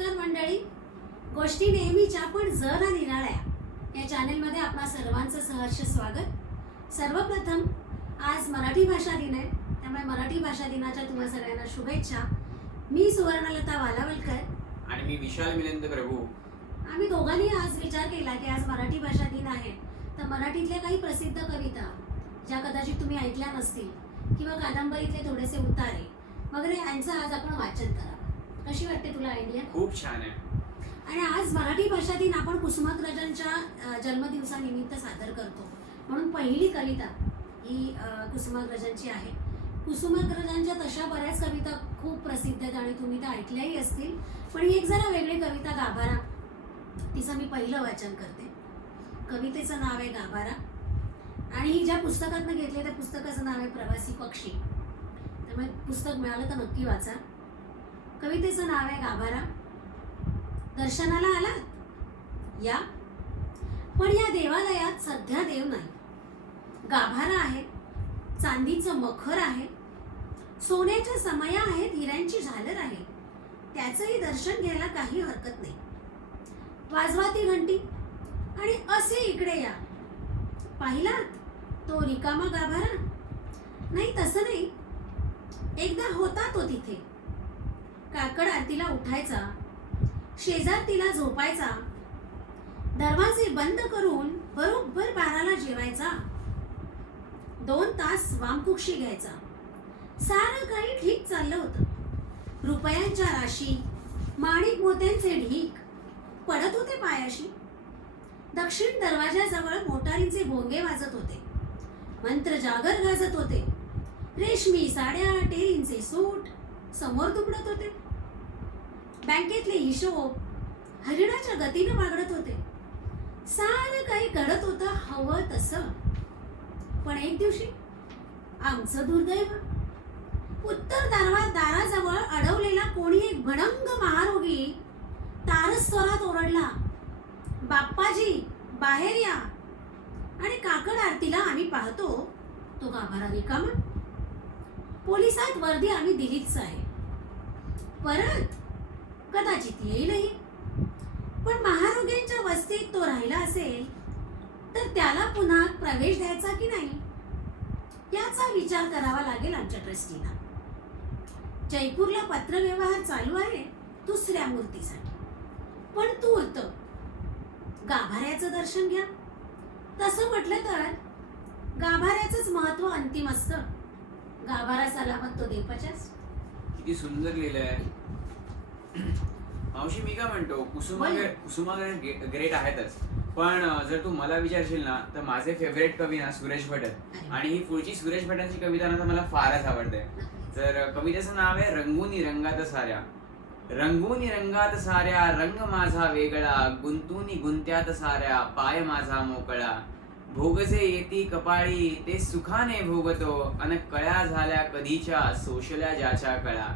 नमस्कार मंडळी. गोष्टी नेहमीच्या पण जरा निराळ्या या चॅनेलमध्ये आपणा सर्वांचं सहर्ष स्वागत. सर्वप्रथम आज मराठी भाषा दिन आहे, त्यामुळे मराठी भाषा दिनाच्या तुम्हा सगळ्यांना शुभेच्छा. मी सुवर्णलता वालावलकर आणि मी विशाल मिलिंद प्रभू. आम्ही दोघांनी आज विचार केला की आज मराठी भाषा दिन आहे, तर मराठीतल्या काही प्रसिद्ध कविता ज्या कदाचित तुम्ही ऐकल्या नसतील किंवा कादंबरीतले थोडेसे उतारे वगैरे यांचं आज आपण वाचन करावं. कशी वाटते तुला आयडिया? खूप छान आहे. आणि आज मराठी भाषा दिन आपण कुसुमाग्रजांच्या जन्मदिवसानिमित्त सादर करतो, म्हणून पहिली कविता ही कुसुमाग्रजांची आहे. कुसुमाग्रजांच्या तशा बऱ्याच कविता खूप प्रसिद्ध आहेत आणि तुम्ही त्या ऐकल्याही असतील, पण ही एक जरा वेगळी कविता गाभारा, तिचं मी पहिलं वाचन करते. कवितेचं नाव आहे गाभारा आणि ही ज्या पुस्तकातनं घेतले त्या पुस्तकाचं नाव आहे प्रवासी पक्षी. त्यामुळे पुस्तक मिळालं तर नक्की वाचा. कवितेचं नाव आहे गाभारा. दर्शनाला आलात या, पण या देवालयात सध्या देव नाही. गाभारा आहे, चांदीचं मखर आहे, सोन्याच्या समया आहेत, हिऱ्यांची झालर आहे. त्याचंही दर्शन घ्यायला काही हरकत नाही. वाजवा ती घंटी आणि असे इकडे या. पाहिलात तो रिकामा गाभारा? नाही, तसं नाही. एकदा होता तो तिथे. काकड आरतीला उठायचा, शेजार तिला झोपायचा, दरवाजे बंद करून बरोबर 12ला जेवायचा. 2 तास वामकुक्षी घ्यायचा. सारं काही ठीक चाललं होतं. रुपयांच्या राशी, माणिक मोत्यांचे ढीक पडत होते पायाशी. दक्षिण दरवाजाजवळ मोटारींचे भोंगे वाजत होते. मंत्र जागर गाजत होते. रेशमी साड्या, टेरींचे सूट समोर दुमडत होते. बँकेतले हिशोब हरिणाच्या गतीनं वागडत होते. सारं काही घडत होतं हवं तसं. पण एक दिवशी आमचं दुर्दैव, उत्तर दाराजवळ अडवलेला कोणी एक भडंग महारोगी तारस स्वरात ओरडला, बाप्पाजी बाहेर या. आणि काकड आरतीला आम्ही पाहतो तो गाभारा रिकामा. पोलिसात वर्दी आम्ही दिलीच आहे. परत कदाचित येईलही, पण महारोग्यांच्या वस्तीत तो राहिला असेल तर त्याला पुन्हा प्रवेश द्यायचा की नाही याचा विचार करावा लागेल आमच्या ट्रस्टीला. जयपूरला पत्रव्यवहार चालू आहे दुसऱ्या मूर्तीसाठी, पण तूर्त गाभाऱ्याचं दर्शन घ्या. तसं म्हटलं तर गाभाऱ्याचंच महत्व अंतिम असतं. गाभारा सलामत तो देवपचास. किती सुंदर लिहिलंय मावशी. मी काय म्हणतो, कुसुमाग्रज ग्रेट आहेतच, पण जर तू मला विचारशील ना तर माझे फेवरेट कवी ना सुरेश भट आहेत. आणि ही पुढची सुरेश भटांची कविता ना तर मला फारच आवडते. तर कवितेचं नाव आहे रंगुनी रंगात साऱ्या. रंगुनी रंगात साऱ्या रंग माझा वेगळा, गुंतुनी गुंत्यात साऱ्या पाय माझा मोकळा. भोगजे येती कपाळी ते सुखाने भोगतो, अन कळ्या झाल्या कधीच्या सोशल्या ज्याच्या कळा.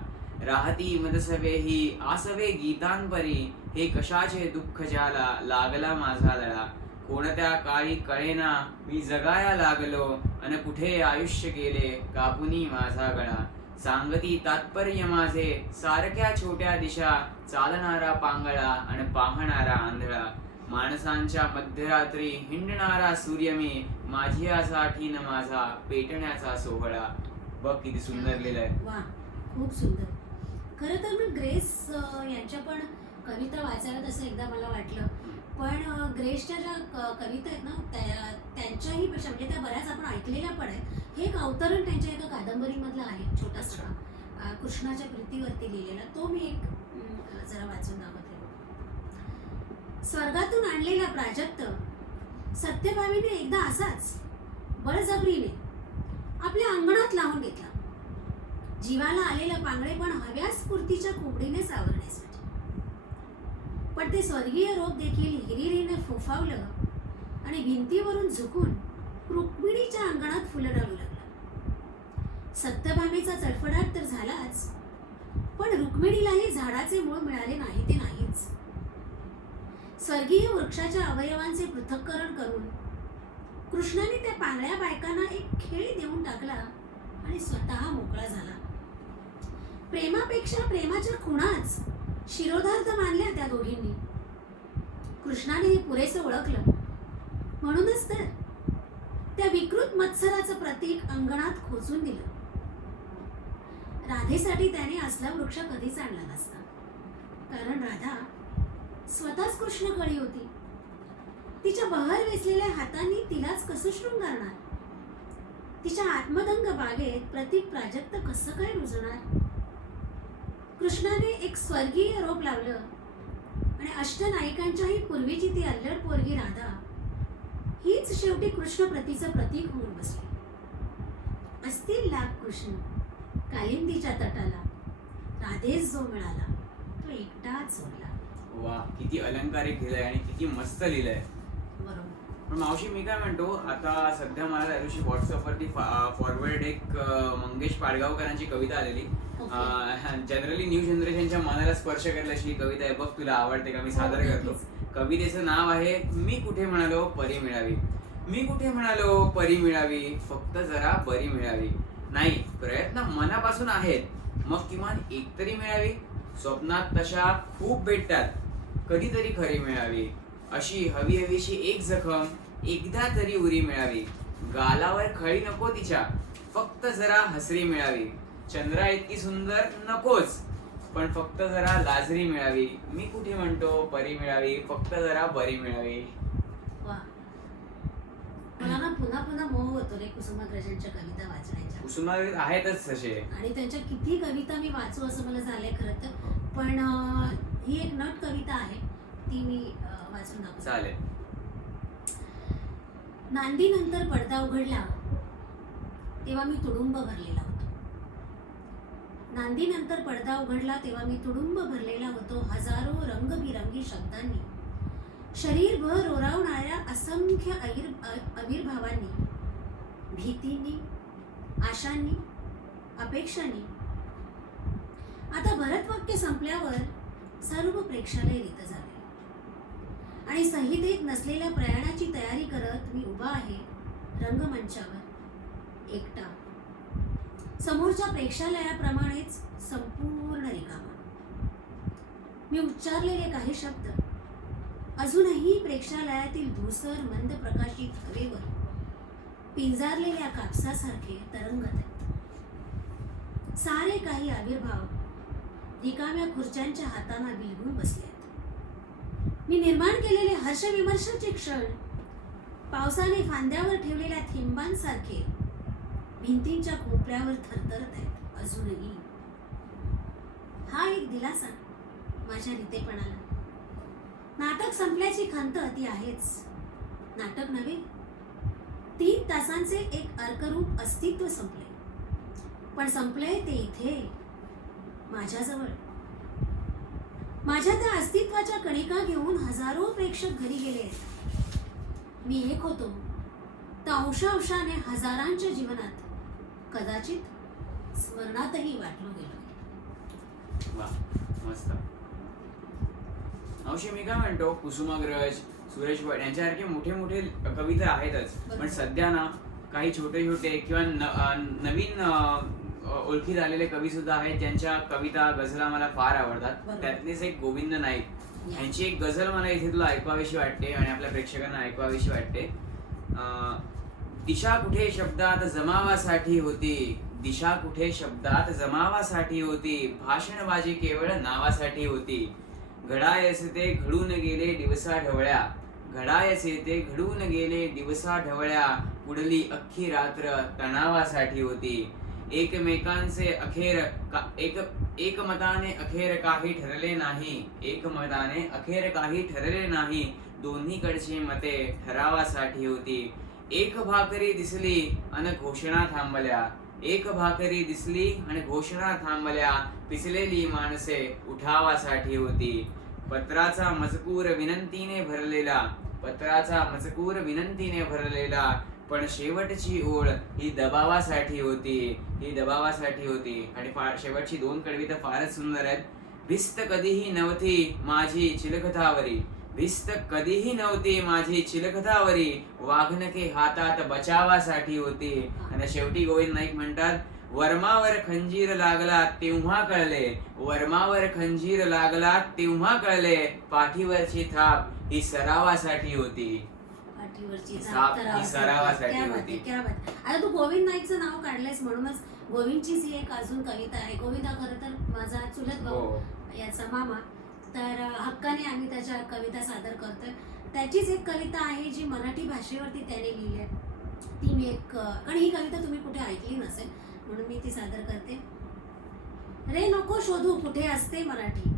राहती मदसवे ही आसवे गीतांपरी, हे कशाचे दुःख ज्याला लागला माझा लळा. कोणत्या काळी कळेना मी जगाया लागलो, अन कुठे आयुष्य गेले कापुनी माझा गळा. सांगती तात्पर्य माझे सारख्या छोट्या दिशा, चालणारा पांगळा आणि पाहणारा आंधळा. माणसांच्या मध्यरात्री हिंडणारा सूर्य मी, माझ्यासाठी न माझा पेटण्याचा सोहळा. बघ किती सुंदर लिहिलंय. वा, खूप सुंदर. खरं तर मग ग्रेस यांच्या पण कविता वाचाव्यात असं एकदा मला वाटलं, पण ग्रेसच्या ज्या कविता आहेत ना त्यांच्याही पेक्षा म्हणजे त्या बऱ्याच आपण ऐकलेल्या पण आहेत. हे एक अवतरण त्यांच्या एका कादंबरीमधलं आहे, छोटासा कृष्णाच्या प्रीतीवरती लिहिलेला. तो मी एक जरा वाचून दाखवते. स्वर्गातून आणलेला प्राजक्त सत्यभामीने एकदा असाच बळजबरीने आपल्या अंगणात लावून घेतला. जीवाला आलेलं पांगळे पण हव्या स्फूर्तीच्या कोंबडीने सावरण्यासाठी. पण ते स्वर्गीय रोप देखील हिरिरीने फोफावलं आणि भिंतीवरून झुकून रुक्मिणीच्या अंगणात फुलराळू लागला. सत्यभामेचा चडफडाट तर झालाच, पण रुक्मिणीलाही झाडाचे मूळ मिळाले नाही ते नाहीच. स्वर्गीय वृक्षाच्या अवयवांचे पृथक्करण करून कृष्णाने त्या पांगळ्या बायकांना एक खेळ देऊन टाकला आणि स्वतः मोकळा झाला. प्रेमापेक्षा प्रेमाच्या खुणाच शिरोधार्थ मानल्या त्या दोघींनी. कृष्णाने हे पुरेसे ओळखलं म्हणूनच तर त्या विकृत मत्सराचं प्रतीक अंगणात खोचून दिलं. राधेसाठी त्याने असला वृक्ष कधीच आणला नसता, कारण राधा स्वतःच कृष्णकळी होती. तिच्या बहर वेचलेल्या हातांनी तिलाच कसं शृंगारणार? तिच्या आत्मदंग बागेत प्रतीक प्राजक्त कसं काय रुजणार? कृष्णाने एक स्वर्गीय रोप लावलं आणि अष्टनायिकांच्याही पूर्वीची ती अल्लड पोरगी राधा हीच शेवटी कृष्ण प्रतीचं प्रतीक होऊन बसली. असतील लाख कृष्ण कालिंदीच्या तटाला, राधेस जो मिळाला तो एकटाच सोडला. वा, किती अलंकारिक लिहिलंय आणि किती मस्त लिहिलंय. बरोबर. पण मावशी, मी काय म्हणतो, आता सध्या मला त्या दिवशी व्हॉट्सअपवरती फॉरवर्ड एक मंगेश पाडगावकरांची कविता आलेली. जनरली न्यू जनरेशनच्या मनाला स्पर्श करायला अशी कविता आहे बघ, तुला आवडते का? मी सादर करतो. कवितेचं नाव आहे मी कुठे म्हणालो परी मिळावी. मी कुठे म्हणालो परी मिळावी, फक्त जरा बरी मिळावी. नाही, प्रयत्न मनापासून आहेत, मग किमान एक तरी मिळावी. स्वप्नात तशा खूप भेटतात, कधीतरी खरी मिळावी. अशी हवी हवीशी एक जखम, एकदा तरी उरी मिळावी. गालावर खळी नको तिच्या, फक्त जरा हसरी मिळावी. चंद्रा इतकी सुंदर नकोच, पण फक्त जरा लाजरी मिळावी. मी कुठे म्हणतो परी मिळावी, फक्त जरा बरी मिळावी. वा, मला ना पुन्हा पुन्हा मोह होतो रे कुसुमाग्रजांच्या कविता वाचण्याच्या. कुसुमाग्रज आहेतच तसे, आणि त्यांच्या किती कविता मी वाचू असं मला झालंय खरं तर. पण ही एक नट कविता आहे, ती मी वाचून दाखवते. चालेल. नांदीनंतर पडदा उघडला तेव्हा मी तुडुंब भरलेला होतो. नांदीनंतर पडदा उघडला तेव्हा मी तुडुंब भरलेला होतो. हजारो रंगबिरंगी शब्दांनी, शरीरभर ओरावणाऱ्या असंख्य आविर्भावांनी, भीतींनी, आशांनी, अपेक्षांनी. आता भरतवाक्य संपल्यावर सर्व प्रेक्षालय रित झाले आणि संहितेत नसलेल्या प्रयाणाची तयारी करत मी उभा आहे रंगमंचावर एकटा. समोरच्या प्रेक्षालयाप्रमाणेच संपूर्ण रिकामा. मी उच्चारलेले काही शब्द अजूनही प्रेक्षालयातील धूसर मंद प्रकाशित हवेवर पिंजारलेल्या कापसासारखे तरंगत आहेत. सारे काही आविर्भाव रिकाम्या खुर्च्यांच्या हातांना बिलगून बसले आहेत. मी निर्माण केलेले हर्षविमर्शाचे क्षण पावसाने फांद्यावर ठेवलेल्या थेंबांसारखे भिंतींच्या कोपऱ्यावर थरथरत आहेत अजूनही. हा एक दिलासा माझ्या रितेपणाला. नाटक संपल्याची खंत ती आहेच. नाटक नव्हे, 3 तासांचे एक अर्करूप अस्तित्व संपले. पण संपले ते इथे माझ्याजवळ. माझ्या त्या अस्तित्वाच्या कणिका घेऊन हजारो प्रेक्षक घरी गेले. मी एक होतो, तर अंशांशाने हजारांच्या जीवनात कदाचित स्मरणातही वाटलो गेलो. वा, मस्त. मावशी, मी काय म्हणतो, कुसुमाग्रज, सुरेश भट यांच्यासारखे मोठे मोठे कविता आहेतच, पण सध्या ना काही छोटे छोटे किंवा नवीन ओळखीत आलेले कवी सुद्धा आहेत ज्यांच्या कविता, गझला मला फार आवडतात. त्यातलेच एक गोविंद नाईक यांची एक गझल मला इथे तुला ऐकवावीशी वाटते आणि आपल्या प्रेक्षकांना ऐकवावीशी वाटते. दिशा कुठे शब्दात जमावासाठी होती, दिशा कुठे शब्दात जमावासाठी होती, भाषणबाजी केवळ नावासाठी होती. घडायचे ते घडून गेले दिवसा ढवळ्या, घडायचे ते घडून गेले दिवसा ढवळ्या, पुढली अख्खी रात्र तणावासाठी होती. एकमेकांचे एकमताने अखेर काही ठरले नाही, एकमताने अखेर काही ठरले नाही, दोन्हीकडची मते ठरावासाठी होती. एक भाकरी दिसली अन घोषणा थांबल्या, एक भाकरी दिसली आणि घोषणा थांबल्या, पिचलेली माणसे उठावासाठी होती. पत्राचा मजकूर विनंतीने भरलेला, पत्राचा मजकूर विनंतीने भरलेला, पण शेवटची ओळ ही दबावासाठी होती, ही दबावासाठी होती. आणि शेवटची 2 कडवी तर फारच सुंदर आहेत. भिस्त कधीही नव्हती माझी चिलखतावरी, भिस्त कधीही नव्हती माझी चिलखतावरी, वाघनखे हातात बचावासाठी होती. आणि शेवटी गोविंद नाईक म्हणतात, वर्मावर खंजीर लागला तेव्हा कळले, वर्मावर खंजीर लागला तेव्हा कळले, पाठीवरची थाप ही सरावासाठी होती. पाठीवरची साप ही सरावासाठी क्या बात होती. आहे, क्या बात आहे. आता तू गोविंद नाईकचं नाव काढलंयस म्हणूनच गोविंदचीच ही एक अजून कविता आहे. गोविंद हा खरं तर माझा चुलत भाऊ, हो. याचा मामा. तर हक्काने आम्ही त्याच्या कविता सादर करतोय. त्याचीच एक कविता आहे जी मराठी भाषेवरती त्याने लिहिली आहे. ती मी एक कारण ही कविता तुम्ही कुठे ऐकली नसेल म्हणून मी ती सादर करते. रे नको शोधू कुठे असते मराठी,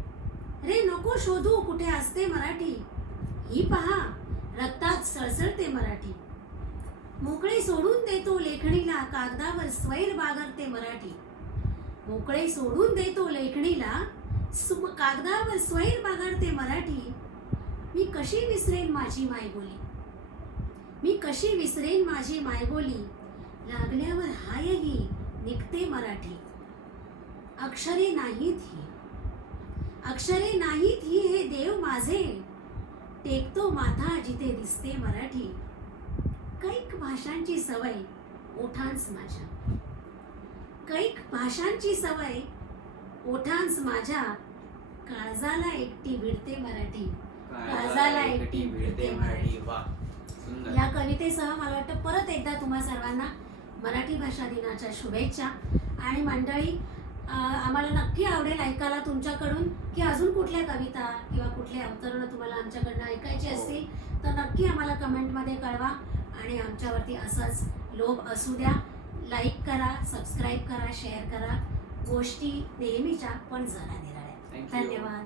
रे नको शोधू कुठे असते मराठी, ही पहा रक्तात सळसळते मराठी. मोकळे सोडून देतो लेखणीला कागदावर स्वैर बागरते मराठी, मोकळे सोडून देतो लेखणीला कागदावर स्वैर बागरते मराठी. मी कशी विसरेन माझी मायबोली, मी कशी विसरेन माझी मायबोली, लागल्यावर हायही निघते मराठी. अक्षरे नाहीत ही, अक्षरे नाहीत ही हे देव माझे, टेकतो माथा जिथे दिसते मराठी. कैक भाषांची सवय ओठांस माझ्या, कैक भाषांची सवय ओठांस माझ्या, काळजाला एकटी भिडते मराठी, काळजाला एकटी भिडते मराठी. वा, सुंदर. या कवितेसह मला वाटतं परत एकदा तुम्हा सर्वांना मराठी भाषा दिनाच्या शुभेच्छा. आणि मंडळी, आम्हाला नक्की आवडेल ऐकायला तुमच्याकडून की अजून कुठल्या कविता किंवा कुठले अवतरणं तुम्हाला आमच्याकडनं ऐकायची असतील तर नक्की आम्हाला कमेंटमध्ये कळवा. आणि आमच्यावरती असाच लोभ असू द्या. लाईक करा, सबस्क्राईब करा, शेअर करा. गोष्टी नेहमीच्या पण जरा निराळ्या. Thank you. धन्यवाद.